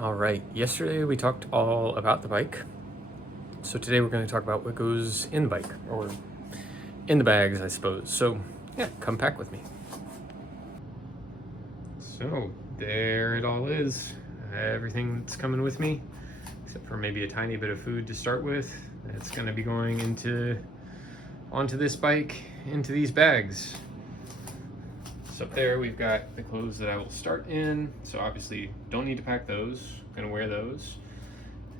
All right, yesterday we talked all about the bike. So today we're going to talk about what goes in the bike, or in the bags, I suppose. So yeah, come pack with me. So there it all is. Everything that's coming with me, except for maybe a tiny bit of food to start with. It's going to be going onto this bike, into these bags. So up there we've got the clothes that I will start in. So obviously don't need to pack those. I'm gonna wear those,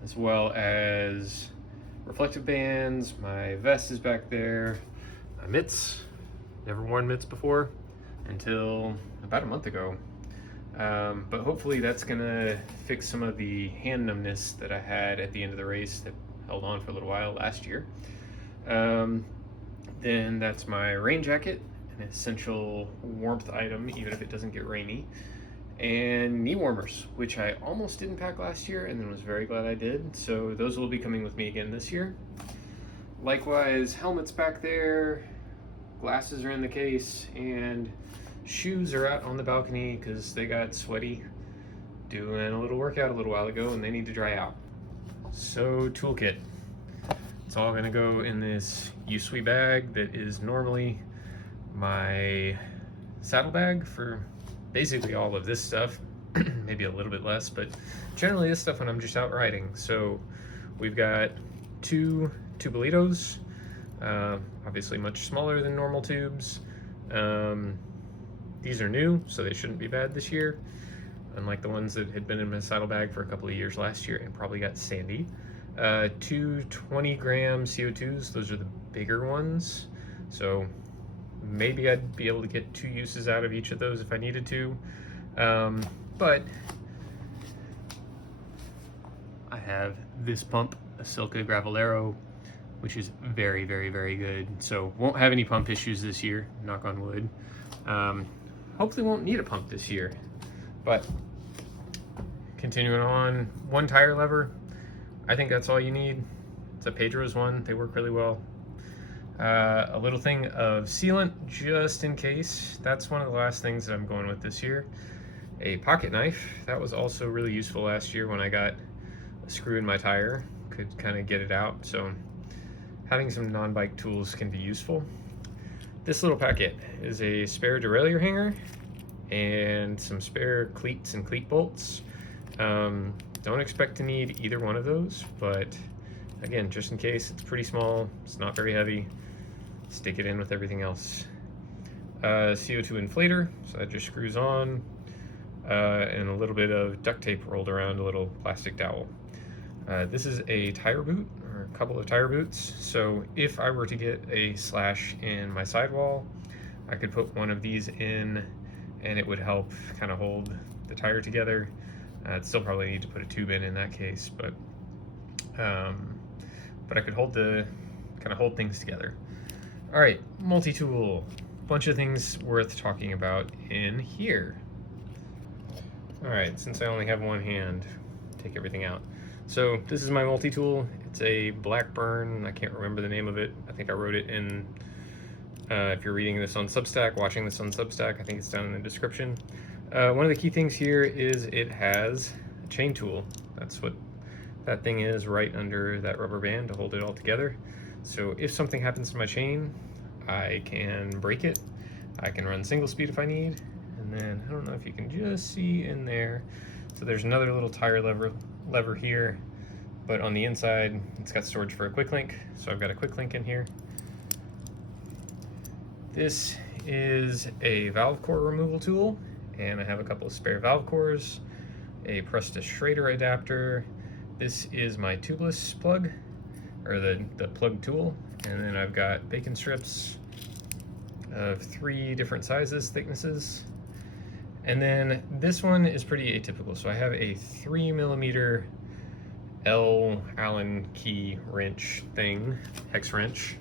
as well as reflective bands. My vest is back there. My mitts. Never worn mitts before until about a month ago. But hopefully that's gonna fix some of the hand numbness that I had at the end of the race that held on for a little while last year. Then that's my rain jacket, an essential warmth item, even if it doesn't get rainy. And knee warmers, which I almost didn't pack last year and then was very glad I did. So those will be coming with me again this year. Likewise, helmets back there, glasses are in the case, and shoes are out on the balcony because they got sweaty doing a little workout a little while ago and they need to dry out. So toolkit. It's all gonna go in this Usui bag that is normally my saddle bag for basically all of this stuff, maybe a little bit less, but generally this stuff when I'm just out riding. So we've got two tubolitos, obviously much smaller than normal tubes. These are new, so they shouldn't be bad this year, unlike the ones that had been in my saddle bag for a couple of years last year and probably got sandy. Two 20-gram CO2s, those are the bigger ones. So maybe I'd be able to get 2 uses out of each of those if I needed to. But I have this pump, a Silca Gravelero, which is very, very, very good. So won't have any pump issues this year, knock on wood. Hopefully won't need a pump this year. But continuing on, 1 tire lever. I think that's all you need. It's a Pedro's one, they work really well. A little thing of sealant just in case. That's one of the last things that I'm going with this year. A pocket knife, that was also really useful last year when I got a screw in my tire, could kind of get it out. So having some non-bike tools can be useful. This little packet is a spare derailleur hanger and some spare cleats and cleat bolts. Don't expect to need either one of those, but again, just in case, it's pretty small, it's not very heavy. Stick it in with everything else. CO2 inflator, so that just screws on, and a little bit of duct tape rolled around a little plastic dowel. This is a tire boot, or a couple of tire boots, so if I were to get a slash in my sidewall, I could put one of these in and it would help kind of hold the tire together. I'd still probably need to put a tube in that case, but I could hold things together. All right, multi-tool. Bunch of things worth talking about in here. All right, since I only have one hand, take everything out. So this is my multi-tool. It's a Blackburn, I can't remember the name of it. I think I wrote it in, if you're reading this on Substack, watching this on Substack, I think it's down in the description. One of the key things here is it has a chain tool. That's what that thing is right under that rubber band to hold it all together. So if something happens to my chain, I can break it. I can run single speed if I need. And then, I don't know if you can just see in there. So there's another little tire lever here, but on the inside, it's got storage for a quick link. So I've got a quick link in here. This is a valve core removal tool, and I have a couple of spare valve cores, a press to Schrader adapter. This is my tubeless plug, or the plug tool, and then I've got bacon strips of 3 different sizes, thicknesses. And then this one is pretty atypical. So I have a 3mm Allen key wrench thing, hex wrench,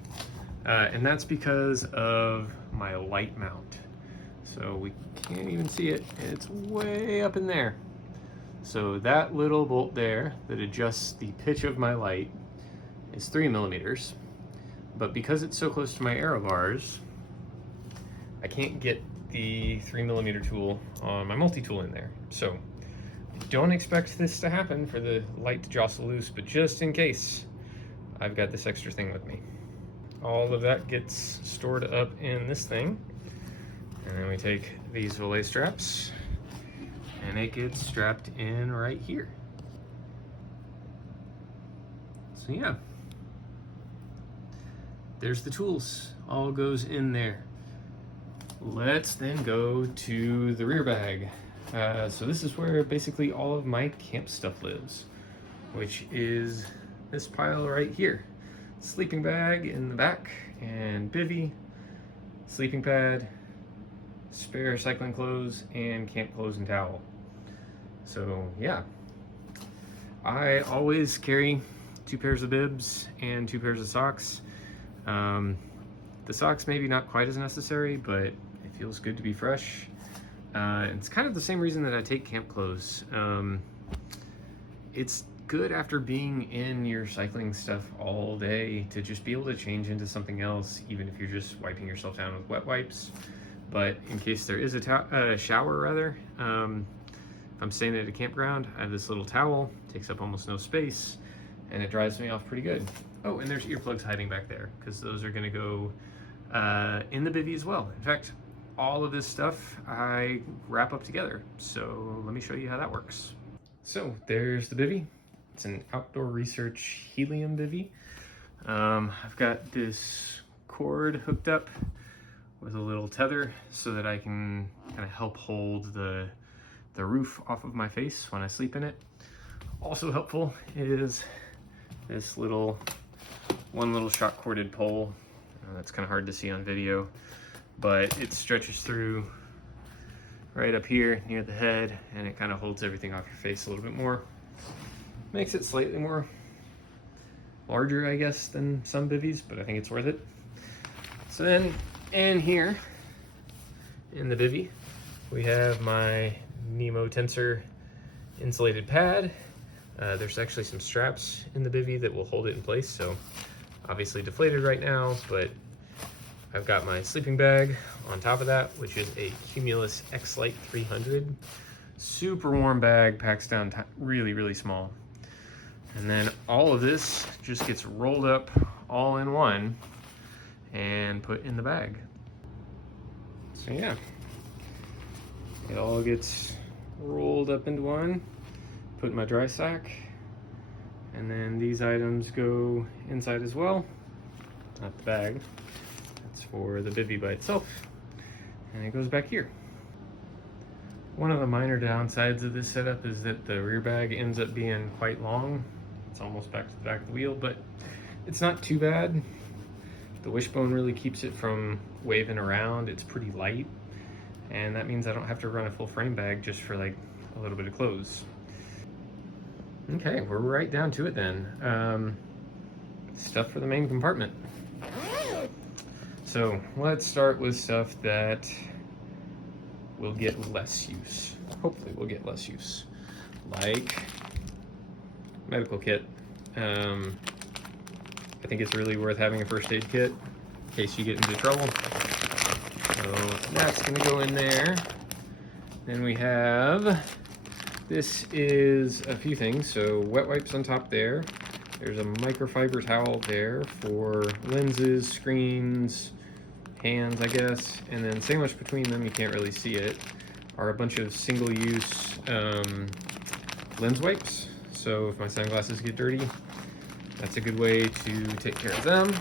and that's because of my light mount. So we can't even see it, it's way up in there. So that little bolt there that adjusts the pitch of my light is 3mm, but because it's so close to my aero bars, I can't get the 3mm tool on my multi-tool in there. So don't expect this to happen for the light to jostle loose, but just in case, I've got this extra thing with me. All of that gets stored up in this thing. And then we take these valet straps and it gets strapped in right here. So yeah, there's the tools, all goes in there. Let's then go to the rear bag. So this is where basically all of my camp stuff lives, which is this pile right here. Sleeping bag in the back, and bivvy, sleeping pad, spare cycling clothes, and camp clothes and towel. So yeah, I always carry 2 pairs of bibs and 2 pairs of socks. The socks maybe not quite as necessary, but it feels good to be fresh. It's kind of the same reason that I take camp clothes. It's good after being in your cycling stuff all day to just be able to change into something else, even if you're just wiping yourself down with wet wipes. But in case there is a shower rather, if I'm staying at a campground, I have this little towel, takes up almost no space, and it dries me off pretty good. Oh, and there's earplugs hiding back there, because those are gonna go in the bivvy as well. In fact, all of this stuff I wrap up together. So let me show you how that works. So there's the bivvy. It's an outdoor research helium bivvy. I've got this cord hooked up with a little tether so that I can kind of help hold the roof off of my face when I sleep in it. Also helpful is this one little short corded pole. That's kind of hard to see on video, but it stretches through right up here near the head, and it kind of holds everything off your face a little bit more. Makes it slightly more larger, I guess, than some bivvies, but I think it's worth it. So then in here, in the bivvy, we have my Nemo Tensor insulated pad. There's actually some straps in the bivvy that will hold it in place, so obviously deflated right now, but I've got my sleeping bag on top of that, which is a Cumulus X-Lite 300. Super warm bag, packs down really, really small. And then all of this just gets rolled up all in one and put in the bag. So yeah, it all gets rolled up into one, put in my dry sack, and then these items go inside as well. Not the bag, that's for the bivvy by itself, and it goes back here. One of the minor downsides of this setup is that the rear bag ends up being quite long. It's almost back to the back of the wheel, but it's not too bad. The wishbone really keeps it from waving around. It's pretty light, and that means I don't have to run a full frame bag just for like a little bit of clothes. Okay, we're right down to it then. Stuff for the main compartment. So let's start with stuff that will get less use. Hopefully we'll get less use. Like medical kit. I think it's really worth having a first aid kit in case you get into trouble. So that's gonna go in there. Then we have, this is a few things. So wet wipes on top there. There's a microfiber towel there for lenses, screens, hands, I guess. And then sandwiched between them, you can't really see it, are a bunch of single-use lens wipes. So if my sunglasses get dirty, that's a good way to take care of them.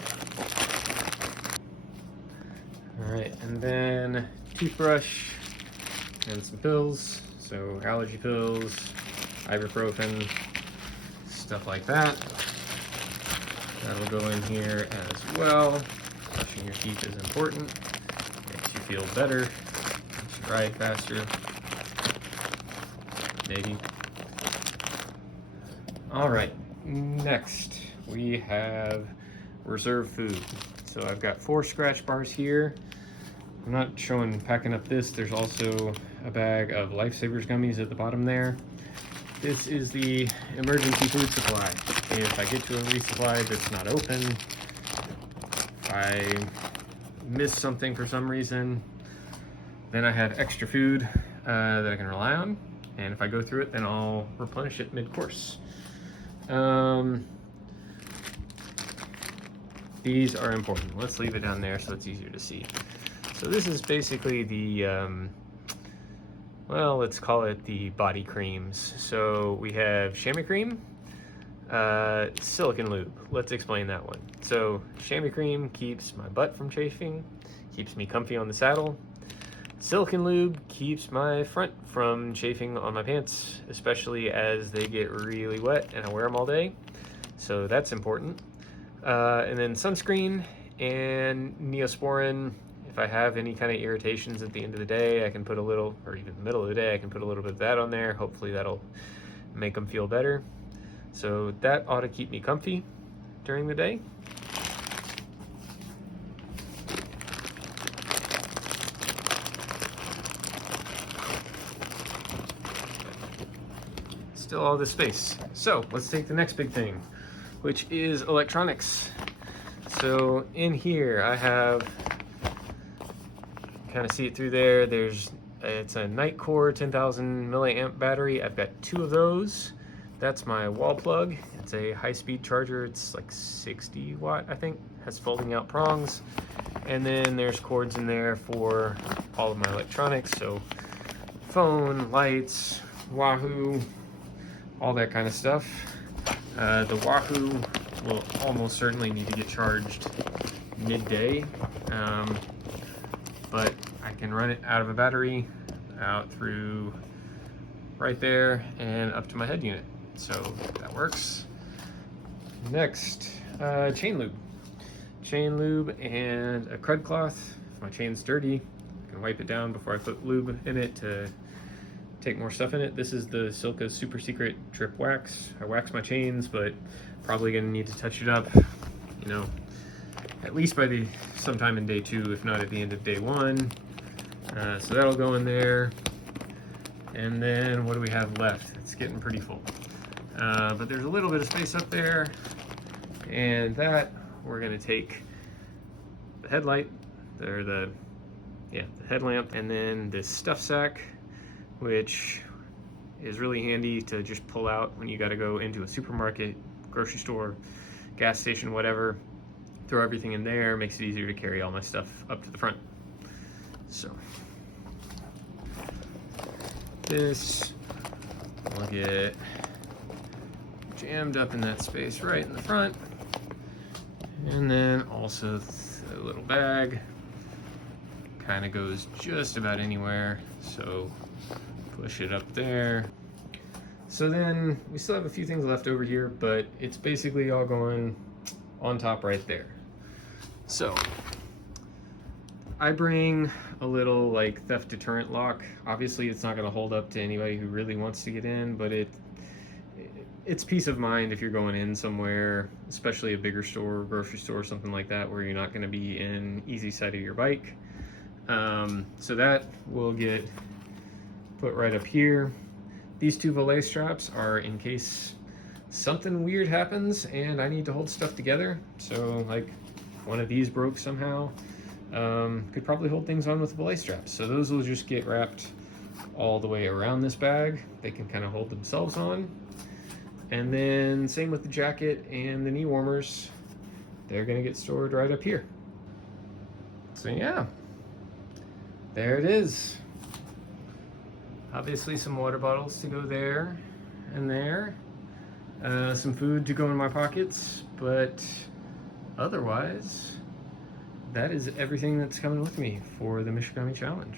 All right, and then toothbrush and some pills. So allergy pills, ibuprofen, stuff like that. That'll go in here as well. Brushing your teeth is important. Makes you feel better. Makes you dry faster. Maybe. All right, next we have reserve food. So I've got 4 scratch bars here. I'm not showing packing up this. There's also a bag of Lifesavers gummies at the bottom there. This is the emergency food supply. If I get to a resupply that's not open, if I miss something for some reason, then I have extra food that I can rely on. and if I go through it, then I'll replenish it mid-course. These are important. Let's leave it down there so it's easier to see. So this is basically the, well, let's call it the body creams. So we have chamois cream, silicone lube. Let's explain that one. So chamois cream keeps my butt from chafing, keeps me comfy on the saddle. Silicone lube keeps my front from chafing on my pants, especially as they get really wet and I wear them all day. So that's important. And then sunscreen and Neosporin. If I have any kind of irritations at the end of the day, I can put a little, or even the middle of the day, I can put a little bit of that on there. Hopefully that'll make them feel better. So that ought to keep me comfy during the day. Still all this space. So let's take the next big thing, which is electronics. So in here I have, kind of see it through there, it's a Nightcore 10,000 milliamp battery. I've got 2 of those. That's my wall plug. It's a high-speed charger. It's like 60 watt, I think. Has folding out prongs. And then there's cords in there for all of my electronics. So phone, lights, Wahoo, all that kind of stuff. The Wahoo will almost certainly need to get charged midday, but I can run it out of a battery out through right there and up to my head unit, so that works. Next, chain lube and a crud cloth. If my chain's dirty, I can wipe it down before I put lube in it to take more stuff in it. This is the Silka Super Secret Drip Wax. I wax my chains, but probably gonna need to touch it up, you know, at least by sometime in day 2, if not at the end of day 1. So that'll go in there. And then what do we have left? It's getting pretty full. But there's a little bit of space up there, and that we're gonna take the headlight, or the headlamp, and then this stuff sack, which is really handy to just pull out when you got to go into a supermarket, grocery store, gas station, whatever. Throw everything in there, makes it easier to carry all my stuff up to the front. So this will get jammed up in that space right in the front, and then also the little bag kind of goes just about anywhere, so push it up there. So then we still have a few things left over here, but it's basically all going on top right there. So I bring a little like theft deterrent lock. Obviously it's not going to hold up to anybody who really wants to get in, but it's peace of mind if you're going in somewhere, especially a bigger store, grocery store, something like that, where you're not going to be in easy sight of your bike. So that will get put right up here. These 2 valet straps are in case something weird happens and I need to hold stuff together. So like one of these broke somehow, could probably hold things on with valet straps. So those will just get wrapped all the way around this bag. They can kind of hold themselves on. And then same with the jacket and the knee warmers. They're gonna get stored right up here. So yeah, there it is. Obviously some water bottles to go there and there. Some food to go in my pockets, but otherwise, that is everything that's coming with me for the Mishigami challenge.